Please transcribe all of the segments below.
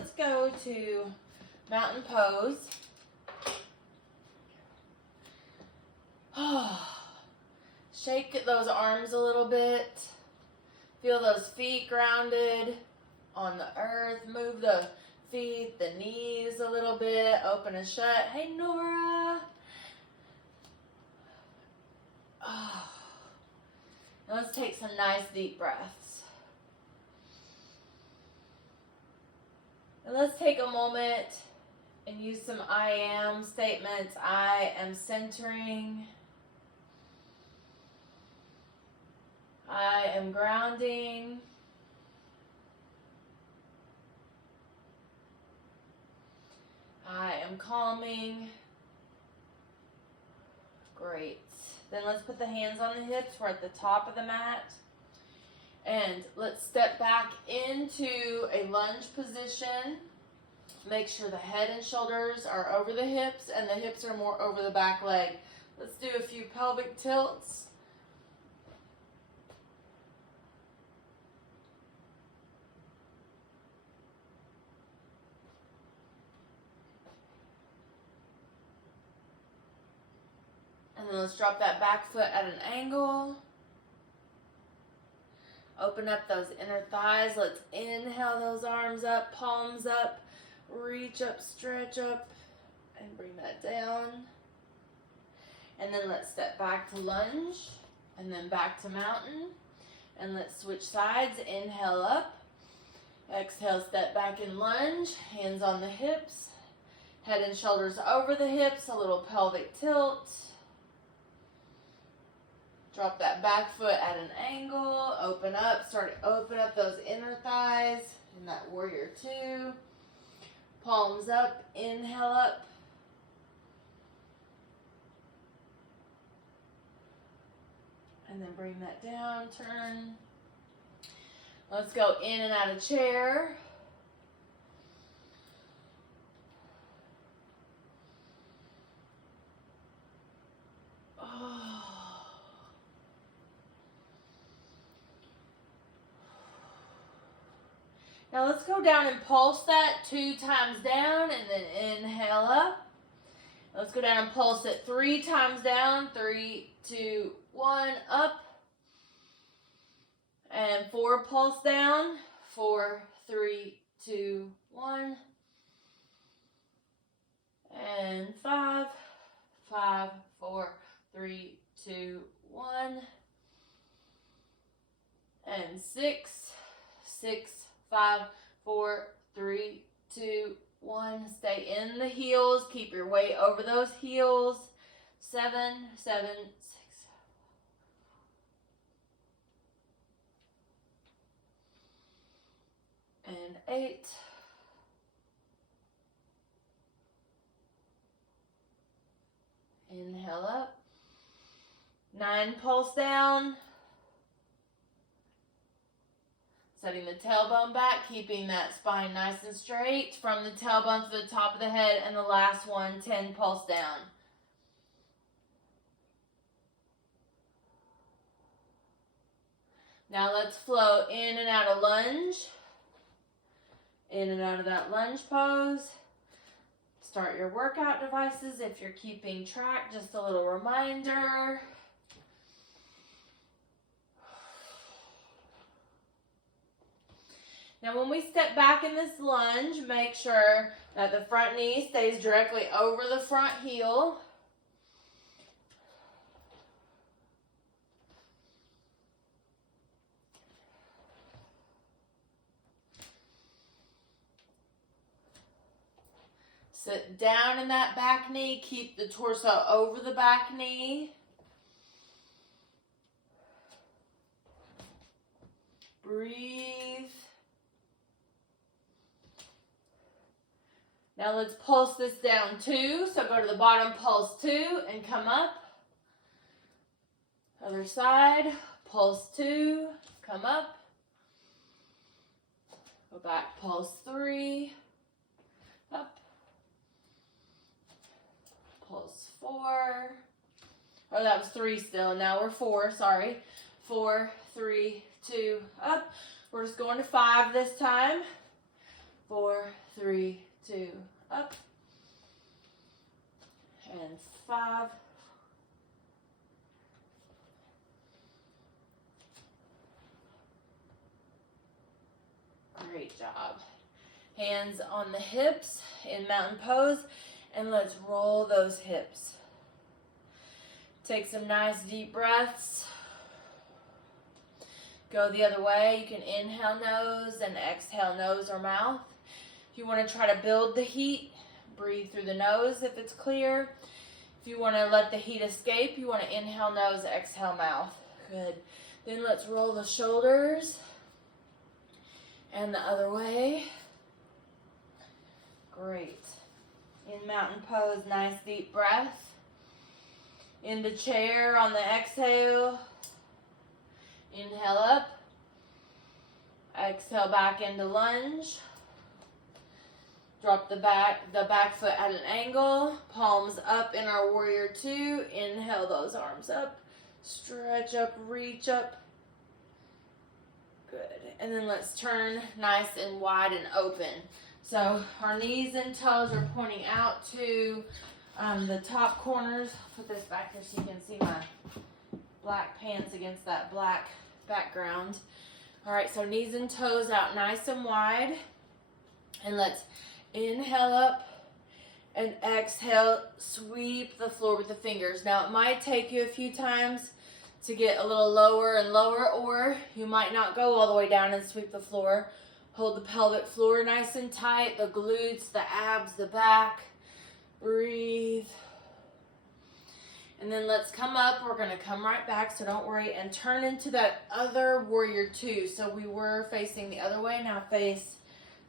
let's go to mountain pose. Shake those arms a little bit. Feel those feet grounded on the earth. Move the feet, the knees a little bit. Open and shut. Hey, Nora. Now let's take some nice deep breaths. And let's take a moment and use some I am statements. I am centering. I am grounding. I am calming. Great. Then let's put the hands on the hips. We're at the top of the mat. And let's step back into a lunge position. Make sure the head and shoulders are over the hips and the hips are more over the back leg. Let's do a few pelvic tilts. And then let's drop that back foot at an angle. Open up those inner thighs. Let's inhale those arms up, palms up, reach up, stretch up, and bring that down. And then let's step back to lunge, and then back to mountain. And let's switch sides. Inhale up. Exhale, step back in lunge. Hands on the hips. Head and shoulders over the hips. A little pelvic tilt. Drop that back foot at an angle. Open up. Start to open up those inner thighs in that warrior two. Palms up. Inhale up. And then bring that down. Turn. Let's go in and out of chair. Now let's go down and pulse that 2 times down and then inhale up. Let's go down and pulse it 3 times down. 3, 2, 1, up. And 4, pulse down. 4, 3, 2, 1. And 5, 5, 4, 3, 2, 1. And 6, 6, 5, 4, 3, 2, 1. Stay in the heels. Keep your weight over those heels. 7, 7, 6. And 8. Inhale up. 9, pulse down. Setting the tailbone back, keeping that spine nice and straight from the tailbone to the top of the head. And the last one, 10, pulse down. Now let's flow in and out of lunge. In and out of that lunge pose. Start your workout devices if you're keeping track. Just a little reminder. Now when we step back in this lunge, make sure that the front knee stays directly over the front heel. Sit down in that back knee. Keep the torso over the back knee. Breathe. Now let's pulse this down 2. So go to the bottom, pulse 2, and come up. Other side, pulse 2, come up. Go back, pulse 3, up. Pulse 4. Oh, that was 3 still. Now we're 4, sorry. 4, 3, 2, up. We're just going to 5 this time. 4, 3, 2, up. And 5. Great job. Hands on the hips in mountain pose, and let's roll those hips. Take some nice deep breaths. Go the other way. You can inhale nose and exhale nose or mouth. If you want to try to build the heat, breathe through the nose if it's clear. If you want to let the heat escape, you want to inhale nose, exhale mouth. Good. Then let's roll the shoulders. And the other way. Great. In mountain pose, nice deep breath. Into chair on the exhale. Inhale up. Exhale back into lunge. Drop the back foot at an angle. Palms up in our warrior 2. Inhale those arms up. Stretch up, reach up. Good. And then let's turn nice and wide and open. So our knees and toes are pointing out to the top corners. Put this back here so you can see my black pants against that black background. All right, so knees and toes out nice and wide. And let's inhale up and exhale, sweep the floor with the fingers. Now it might take you a few times to get a little lower and lower, or you might not go all the way down and sweep the floor. Hold the pelvic floor nice and tight, the glutes, the abs, the back. Breathe. And then let's come up. We're going to come right back, so don't worry, and turn into that other warrior 2. So we were facing the other way, now face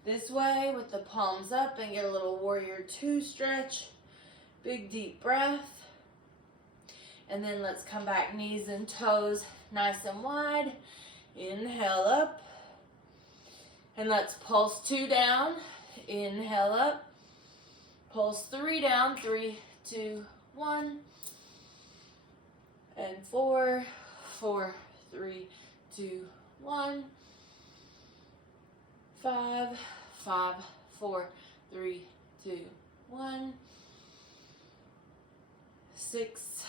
this way with the palms up and get a little warrior 2 stretch. Big deep breath. And then let's come back, knees and toes nice and wide. Inhale up. And let's pulse 2 down. Inhale up. Pulse 3 down. 3, 2, 1. And 4, 4, 3, 2, 1. 5, 5, 4, 3, 2, 1. 6.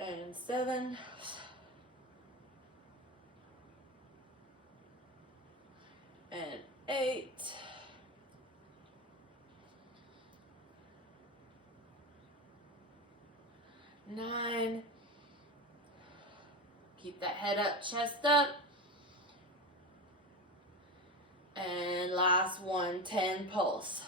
And 7. And 8. 9. Keep that head up, chest up. And last one, 10 pulse.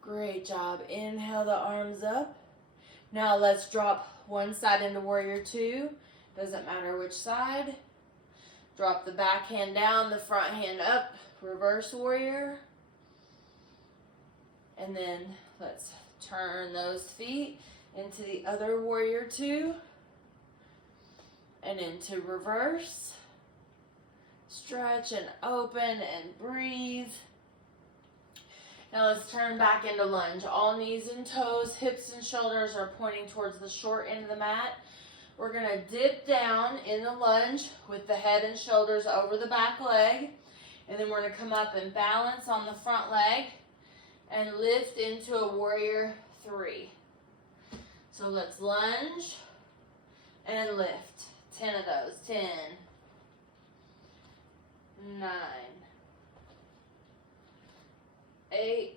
Great job. Inhale the arms up. Now let's drop one side into warrior 2. Doesn't matter which side. Drop the back hand down, the front hand up. Reverse warrior. And then let's turn those feet into the other warrior 2. And into reverse. Stretch and open and breathe. Now let's turn back into lunge. All knees and toes, hips and shoulders are pointing towards the short end of the mat. We're going to dip down in the lunge with the head and shoulders over the back leg. And then we're going to come up and balance on the front leg and lift into a warrior 3. So let's lunge and lift. 10 of those. 10, 9, 8,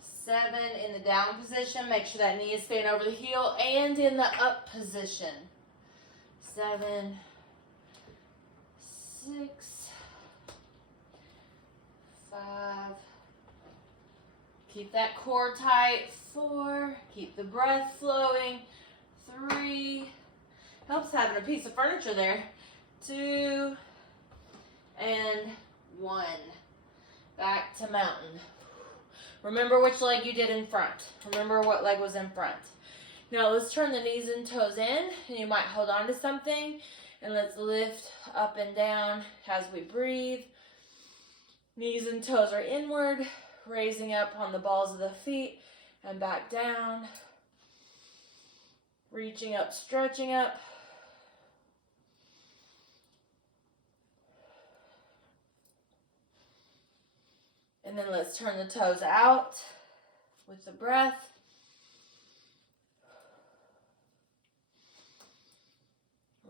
7 in the down position. Make sure that knee is staying over the heel, and in the up position. 7, 6, 5. Keep that core tight. 4. Keep the breath flowing. 3. Helps having a piece of furniture there. 2 and 1. Back to mountain. Remember which leg you did in front. Remember what leg was in front. Now let's turn the knees and toes in, and you might hold on to something, and let's lift up and down as we breathe. Knees and toes are inward, raising up on the balls of the feet and back down. Reaching up, stretching up. And then let's turn the toes out with the breath.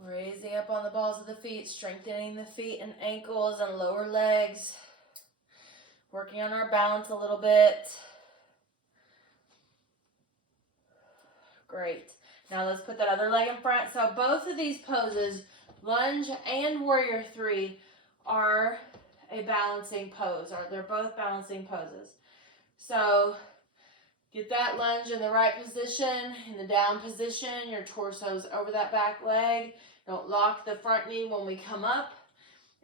Raising up on the balls of the feet, strengthening the feet and ankles and lower legs. Working on our balance a little bit. Great. Now let's put that other leg in front. So both of these poses, lunge and warrior three, are a balancing pose, or they're both balancing poses. So get that lunge in the right position, in the down position, your torso's over that back leg. Don't lock the front knee when we come up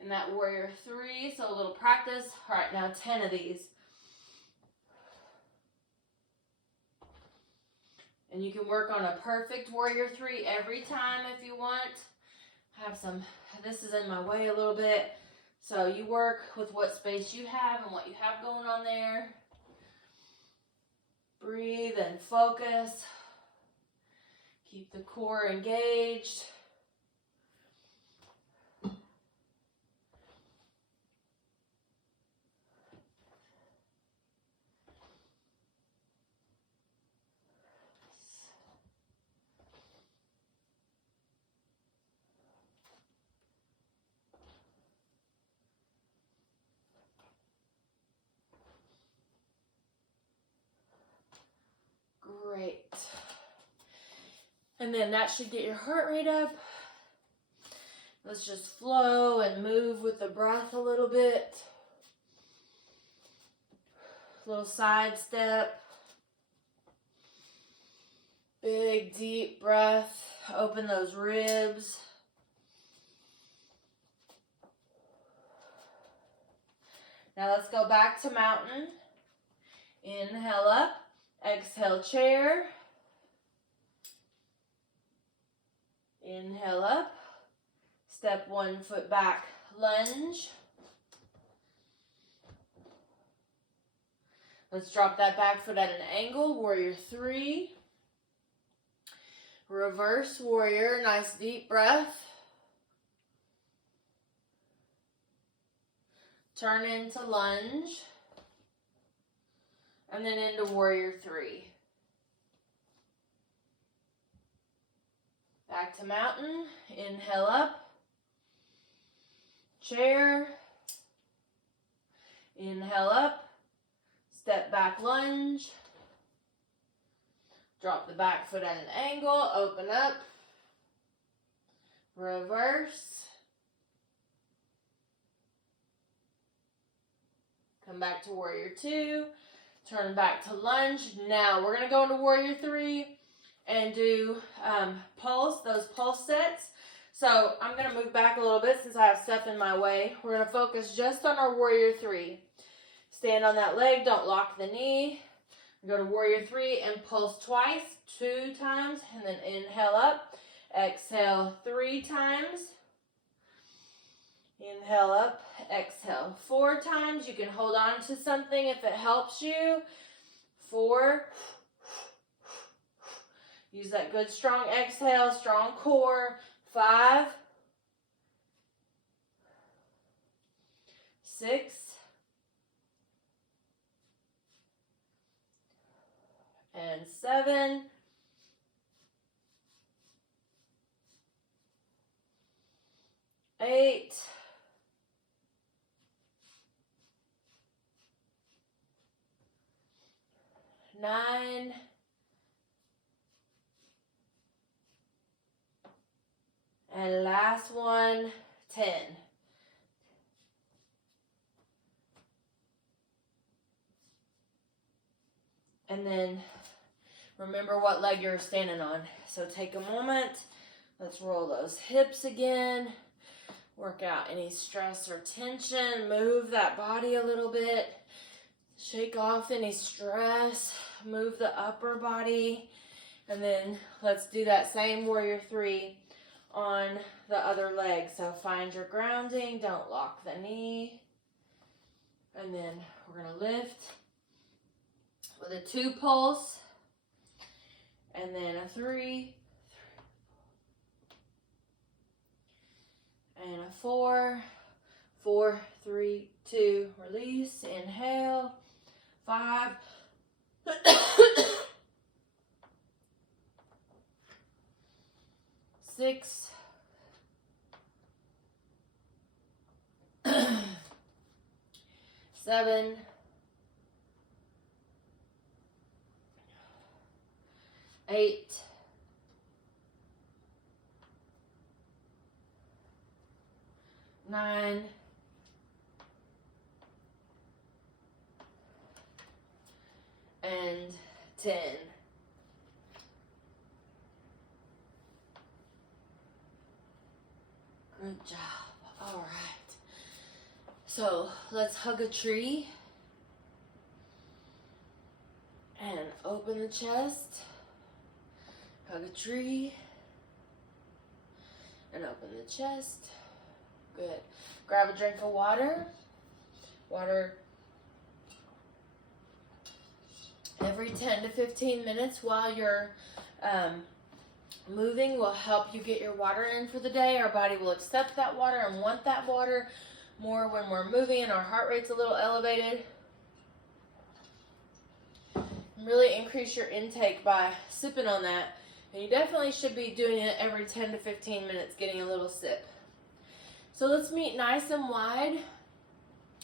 in that warrior three. So a little practice. All right, now 10 of these. And you can work on a perfect warrior three every time if you want. This is in my way a little bit. So you work with what space you have and what you have going on there. Breathe and focus. Keep the core engaged. Great. And then that should get your heart rate up. Let's just flow and move with the breath a little bit. Little side step. Big deep breath. Open those ribs. Now let's go back to mountain. Inhale up. Exhale, chair. Inhale up. Step 1 foot back, lunge. Let's drop that back foot at an angle, warrior three. Reverse warrior, nice deep breath. Turn into lunge. And then into warrior three. Back to mountain. Inhale up. Chair. Inhale up. Step back lunge. Drop the back foot at an angle. Open up. Reverse. Come back to warrior two. Turn back to lunge. Now we're going to go into warrior three and do those pulse sets. So I'm going to move back a little bit since I have stuff in my way. We're going to focus just on our warrior three. Stand on that leg. Don't lock the knee. Go to warrior three and pulse twice, 2 times, and then inhale up. Exhale 3 times. Inhale up, exhale 4 times. You can hold on to something if it helps you. 4. Use that good strong exhale, strong core. 5. 6. And 7. 8. 9. And last one, 10. And then remember what leg you're standing on. So take a moment. Let's roll those hips again. Work out any stress or tension. Move that body a little bit. Shake off any stress. Move the upper body. And then let's do that same warrior three on the other leg. So find your grounding. Don't lock the knee. And then we're going to lift with a 2 pulse. And then a 3, And a 4, 4, 3, 2, release, inhale, 5, 6, 7, 8, 9, 10. Good job. All right. So let's hug a tree and open the chest. Hug a tree and open the chest. Good. Grab a drink of water. Water every 10 to 15 minutes while you're moving will help you get your water in for the day. Our body will accept that water and want that water more when we're moving and our heart rate's a little elevated. Really increase your intake by sipping on that. And you definitely should be doing it every 10 to 15 minutes, getting a little sip. So let's meet nice and wide.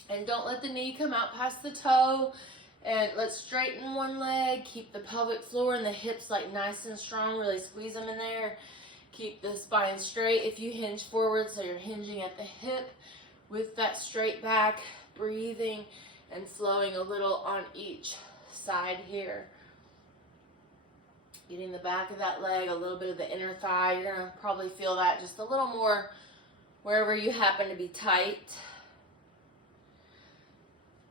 And don't let the knee come out past the toe. And let's straighten one leg. Keep the pelvic floor and the hips like nice and strong. Really squeeze them in there. Keep the spine straight if you hinge forward, so you're hinging at the hip with that straight back, breathing and flowing a little on each side here. Getting the back of that leg, a little bit of the inner thigh. You're going to probably feel that just a little more wherever you happen to be tight.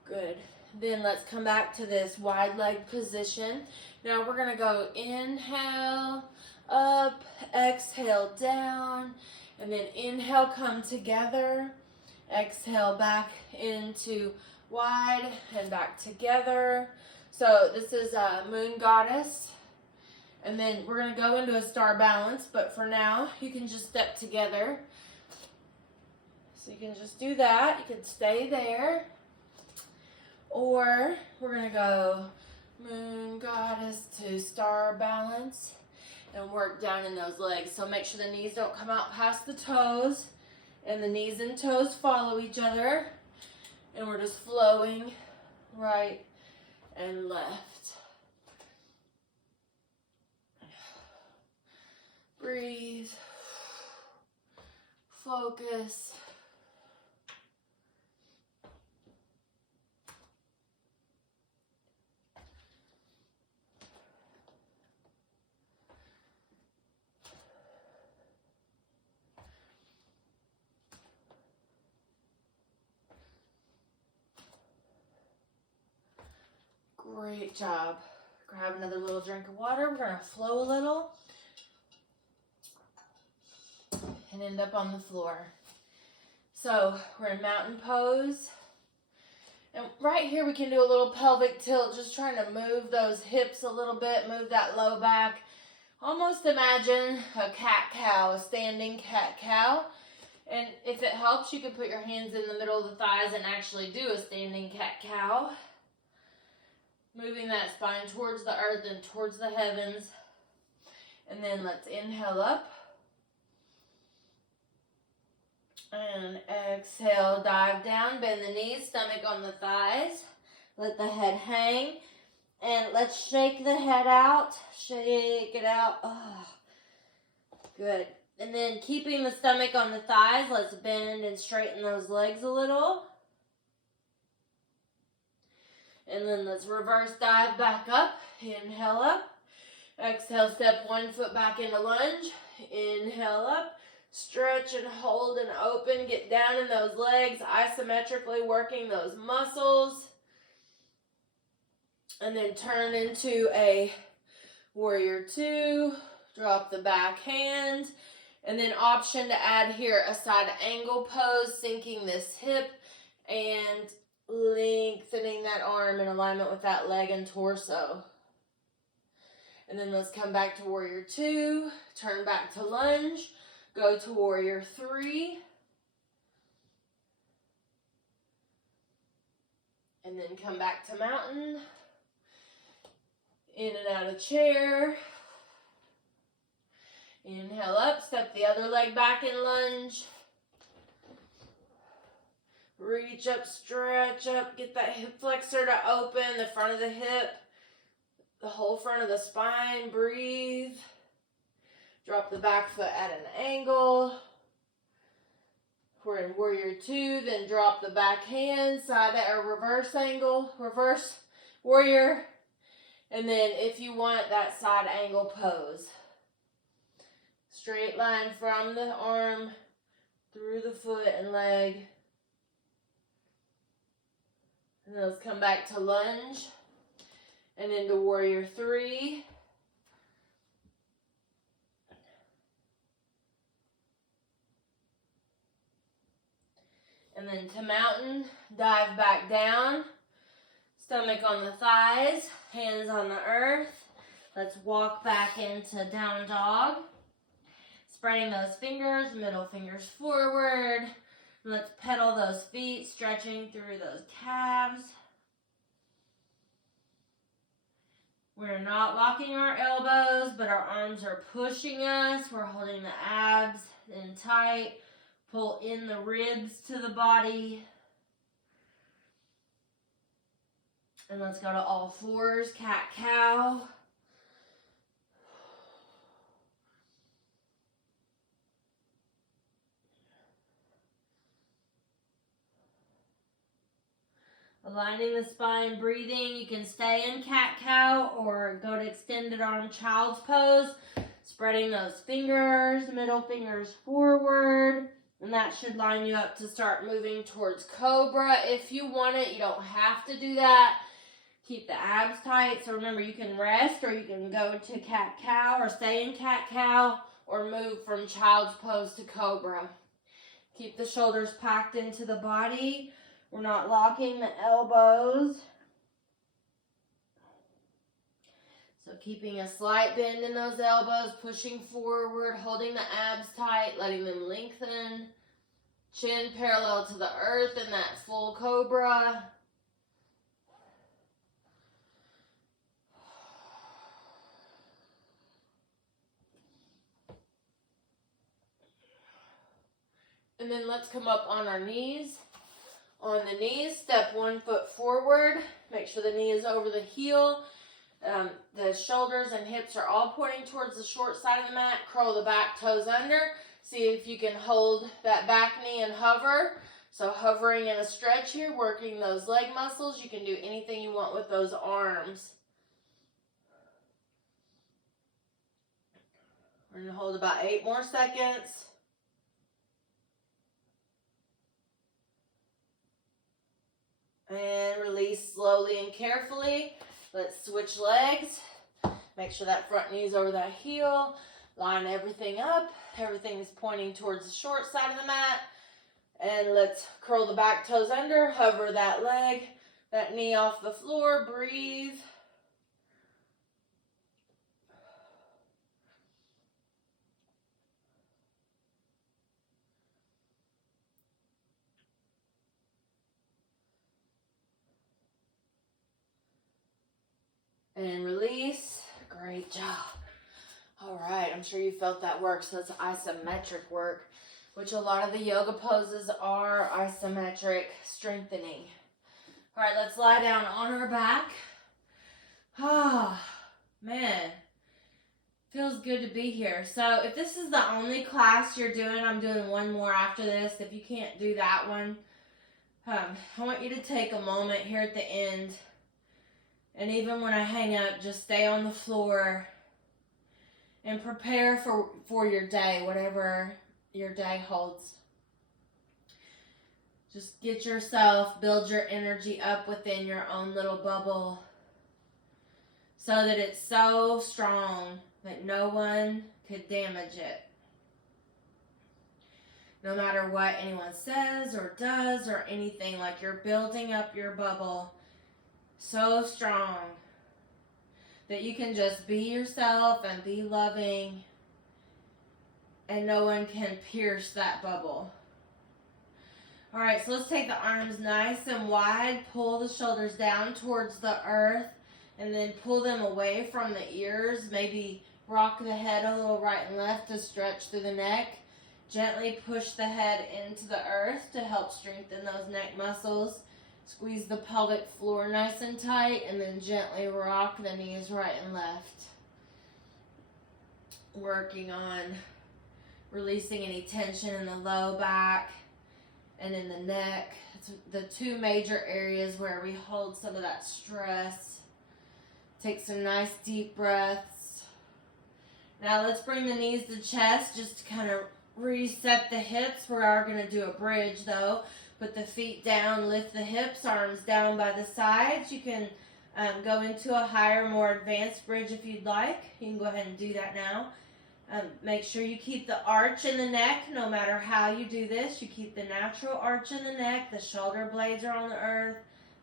Good. Then let's come back to this wide leg position. Now we're going to go inhale, up, exhale, down, and then inhale, come together. Exhale, back into wide and back together. So this is a moon goddess. And then we're going to go into a star balance, but for now, you can just step together. So you can just do that. You can stay there. Or we're going to go moon goddess to star balance and work down in those legs. So make sure the knees don't come out past the toes and the knees and toes follow each other. And we're just flowing right and left. Breathe. Focus. Great job. Grab another little drink of water. We're going to flow a little and end up on the floor. So we're in mountain pose. And right here we can do a little pelvic tilt, just trying to move those hips a little bit, move that low back. Almost imagine a cat-cow, a standing cat-cow. And if it helps, you can put your hands in the middle of the thighs and actually do a standing cat-cow. Moving that spine towards the earth and towards the heavens. And then let's inhale up. And exhale, dive down, bend the knees, stomach on the thighs. Let the head hang. And let's shake the head out. Shake it out. Oh, good. And then keeping the stomach on the thighs, let's bend and straighten those legs a little. And then let's reverse dive back up. Inhale up. Exhale, step one foot back into lunge. Inhale up. Stretch and hold and open. Get down in those legs, isometrically working those muscles. And then turn into a warrior two. Drop the back hand. And then option to add here a side angle pose, sinking this hip and lengthening that arm in alignment with that leg and torso. And then let's come back to warrior two. Turn back to lunge. Go to warrior three. And then come back to mountain. In and out of chair. Inhale up, step the other leg back in lunge. Reach up, stretch up, get that hip flexor to open, the front of the hip, the whole front of the spine, breathe. Drop the back foot at an angle. We're in warrior two, then drop the back hand, side or reverse angle, reverse warrior. And then if you want that side angle pose. Straight line from the arm through the foot and leg. And then let's come back to lunge and into warrior three. And then to mountain, dive back down. Stomach on the thighs, hands on the earth. Let's walk back into down dog. Spreading those fingers, middle fingers forward. Let's pedal those feet, stretching through those calves. We're not locking our elbows, but our arms are pushing us. We're holding the abs in tight. Pull in the ribs to the body. And let's go to all fours, cat-cow. Aligning the spine, breathing. You can stay in cat-cow or go to extended arm child's pose. Spreading those fingers, middle fingers forward. And that should line you up to start moving towards cobra. If you want it, you don't have to do that. Keep the abs tight. So remember, you can rest or you can go to cat-cow or stay in cat-cow or move from child's pose to cobra. Keep the shoulders packed into the body. We're not locking the elbows. So keeping a slight bend in those elbows, pushing forward, holding the abs tight, letting them lengthen. Chin parallel to the earth in that full cobra. And then let's come up on our knees. On the knees, step 1 foot forward. Make sure the knee is over the heel. The shoulders and hips are all pointing towards the short side of the mat. Curl the back toes under. See if you can hold that back knee and hover. So hovering in a stretch here, working those leg muscles. You can do anything you want with those arms. We're going to hold about 8 more seconds. And release slowly and carefully. Let's switch legs. Make sure that front knee is over that heel. Line everything up. Everything is pointing towards the short side of the mat. And let's curl the back toes under. Hover that leg, that knee off the floor. Breathe. And release. Great job. All right, I'm sure you felt that work. So that's isometric work, which a lot of the yoga poses are isometric strengthening. All right, let's lie down on our back. Ah, man, feels good to be here. So if this is the only class you're doing, I'm doing one more after this. If you can't do that one, I want you to take a moment here at the end. And even when I hang up, just stay on the floor and prepare for your day, whatever your day holds. Just get yourself, build your energy up within your own little bubble so that it's so strong that no one could damage it. No matter what anyone says or does or anything, like you're building up your bubble so strong that you can just be yourself and be loving and no one can pierce that bubble. Alright, so let's take the arms nice and wide. Pull the shoulders down towards the earth. And then pull them away from the ears. Maybe rock the head a little right and left to stretch through the neck. Gently push the head into the earth to help strengthen those neck muscles. Squeeze the pelvic floor nice and tight. And then gently rock the knees right and left. Working on releasing any tension in the low back and in the neck. It's the two major areas where we hold some of that stress. Take some nice deep breaths. Now let's bring the knees to chest just to kind of reset the hips. We are going to do a bridge though. Put the feet down, lift the hips, arms down by the sides. You can go into a higher, more advanced bridge if you'd like. You can go ahead and do that now. Make sure you keep the arch in the neck no matter how you do this. You keep the natural arch in the neck. The shoulder blades are on the earth.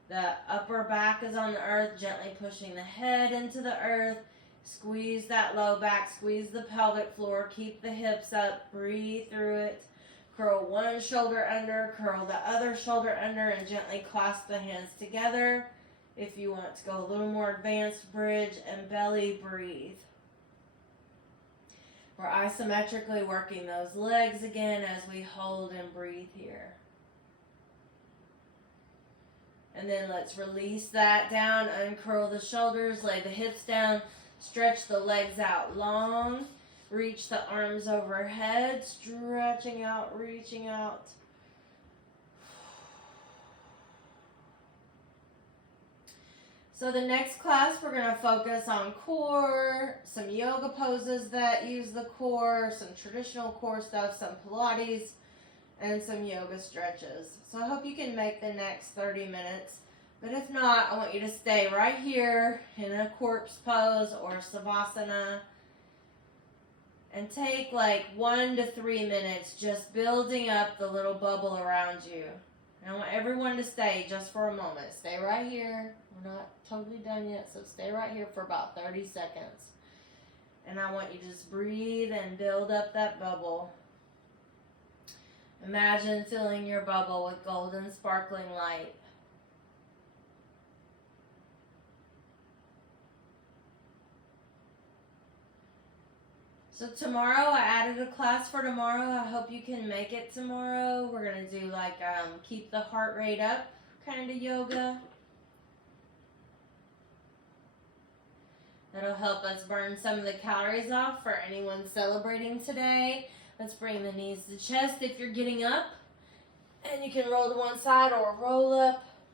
The upper back is on the earth. Gently pushing the head into the earth. Squeeze that low back. Squeeze the pelvic floor. Keep the hips up. Breathe through it. Curl one shoulder under. Curl the other shoulder under. And gently clasp the hands together. If you want to go a little more advanced, bridge and belly, breathe. We're isometrically working those legs again as we hold and breathe here. And then let's release that down, uncurl the shoulders, lay the hips down, stretch the legs out long, reach the arms overhead, stretching out, reaching out. So the next class, we're going to focus on core, some yoga poses that use the core, some traditional core stuff, some Pilates, and some yoga stretches. So I hope you can make the next 30 minutes. But if not, I want you to stay right here in a corpse pose or Savasana. And take like 1 to 3 minutes just building up the little bubble around you. And I want everyone to stay just for a moment. Stay right here. We're not totally done yet, so stay right here for about 30 seconds. And I want you to just breathe and build up that bubble. Imagine filling your bubble with golden sparkling light. So tomorrow, I added a class for tomorrow. I hope you can make it tomorrow. We're going to do like keep the heart rate up kind of yoga. That'll help us burn some of the calories off for anyone celebrating today. Let's bring the knees to chest if you're getting up. And you can roll to one side or roll up.